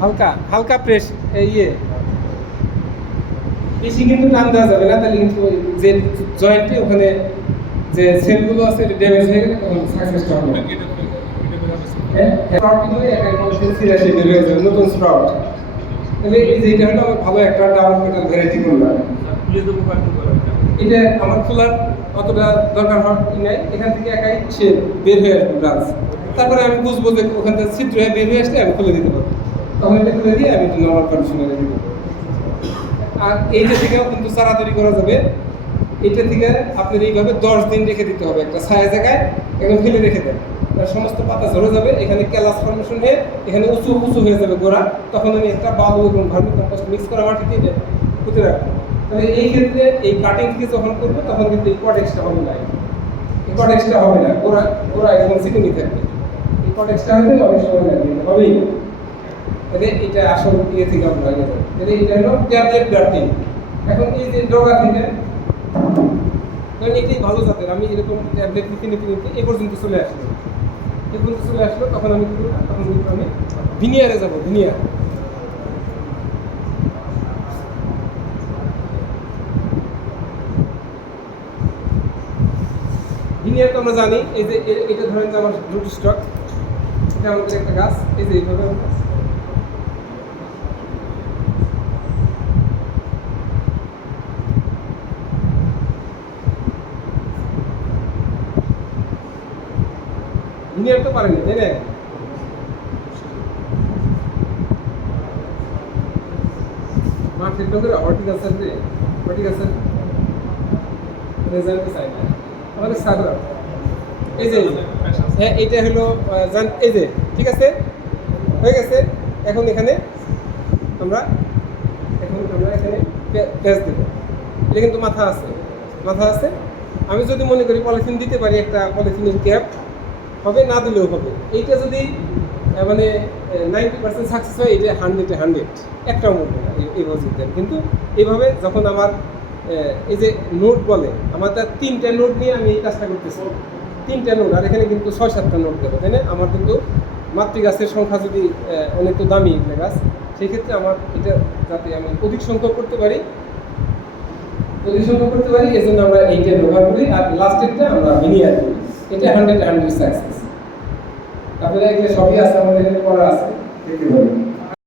হালকা হালকা প্রেস ইয়ে বেশি কিন্তু টান দেওয়া যাবে না, তাহলে কিন্তু যে জয়েন্টে ওখানে যে সেলগুলো আছে ড্যামেজ হয়ে গেলে তখন সাকসেসটা হবে না। হ্যাঁ, নতুন স্প্রাউট। তাহলে এই যে এটা হলো আমার ভালো একটা ডাবল পেটাল ভ্যারাইটি করলাম। এটা আমার খোলার অতটা দরকার নাই, এখান থেকে একাই সে বের হয়ে আসবে ব্রাঞ্চ। তারপরে আমি বুঝবো যে ওখান থেকে ছিদ্র হয়ে বের হয়ে আসলে আমি খুলে দিতে পারবো, তখন এটা খুলে দিয়ে আমি একটু নর্মাল কন্ডিশনে দিব। আর এইটা থেকেও কিন্তু চারা তৈরি করা যাবে। এটা থেকে আপনার এইভাবে 10 দিন রেখে দিতে হবে, একটা ছায়া জায়গায় একদম ফেলে রেখে দেন, সমস্ত পাতা ঝরে যাবে, এখানে ক্যালাস ফর্মেশন হয়ে এখানে উঁচু উঁচু হয়ে যাবে গোড়া। তখন আমি একটা বালু এবং ভার্মি কম্পোস্ট মিক্স করা মাটিতে এটা পুঁতে রাখবো। তাহলে এই ক্ষেত্রে এই কাটিং থেকে যখন করবো তখন কিন্তু এই কটেক্সটা হবে না, এই কটেক্সটা হবে না, গোড়া গোড়া একদম সিটিংই থাকবে। এই কটেক্সটা হলে অনেক সময় লাগবে, হবেই না। তাহলে এটা আসল ইয়ে থেকে আমরা আগে যাবো। তাহলে এটা হলো ট্যাবলেট গ্রাফটিং। এখন এই যে ডগা থেকে কারণ এটাই ভালো জাতের, আমি এরকম ট্যাবলেট নিতে নিতে নিতে এ পর্যন্ত চলে আসলো, এ পর্যন্ত চলে আসলো, তখন আমি কি করবো, তখন কিন্তু আমি ভিনিয়ারে যাবো। ভিনিয়ার ভিনিয়ার তো আমরা জানি, এই যে এটা ধরেন যে আমার রুট স্টক, এটা আমাদের একটা গাছ, এই যে এইভাবে ভিনিয়ার তো পারেনি, তাই না? মাঠের লোকের হর্টিকালচার রেজাল্ট চাই না আমাদের সাগর। এই যে হ্যাঁ, এইটা হলো এই যে ঠিক আছে, হয়ে গেছে। এখন এখানে আমরা এখানে প্যাচ দেবো। এটা কিন্তু মাথা আছে। আমি যদি মনে করি পলিথিন দিতে পারি, একটা পলিথিনের ক্যাপ হবে, না দিলেও হবে। এইটা যদি মানে 90% সাকসেস হয়, এটা 100 একটাও মরবে না এই প্রজেক্টটা। কিন্তু এইভাবে যখন আমার এই যে নোট বলে, আমার তার 3টা নোট নিয়ে আমি এই কাজটা করতেছি, 3টা নোট, আর এখানে কিন্তু 6-7টা নোট দেবো, তাই না? আমার কিন্তু মাতৃগাছের সংখ্যা যদি অনেক তো দামি গাছ, সেই ক্ষেত্রে আমার এটা যাতে আমি অধিক সংখ্যক করতে পারি, এই জন্য আমরা এইটা ব্যবহার করি। আর লাস্টেরটা আমরা ভিনিয়ার করি, এটা 100 সাকসেস। তারপরে এগুলো সবই আছে, আমাদের এখানে করা আছে, দেখতে পাবেন।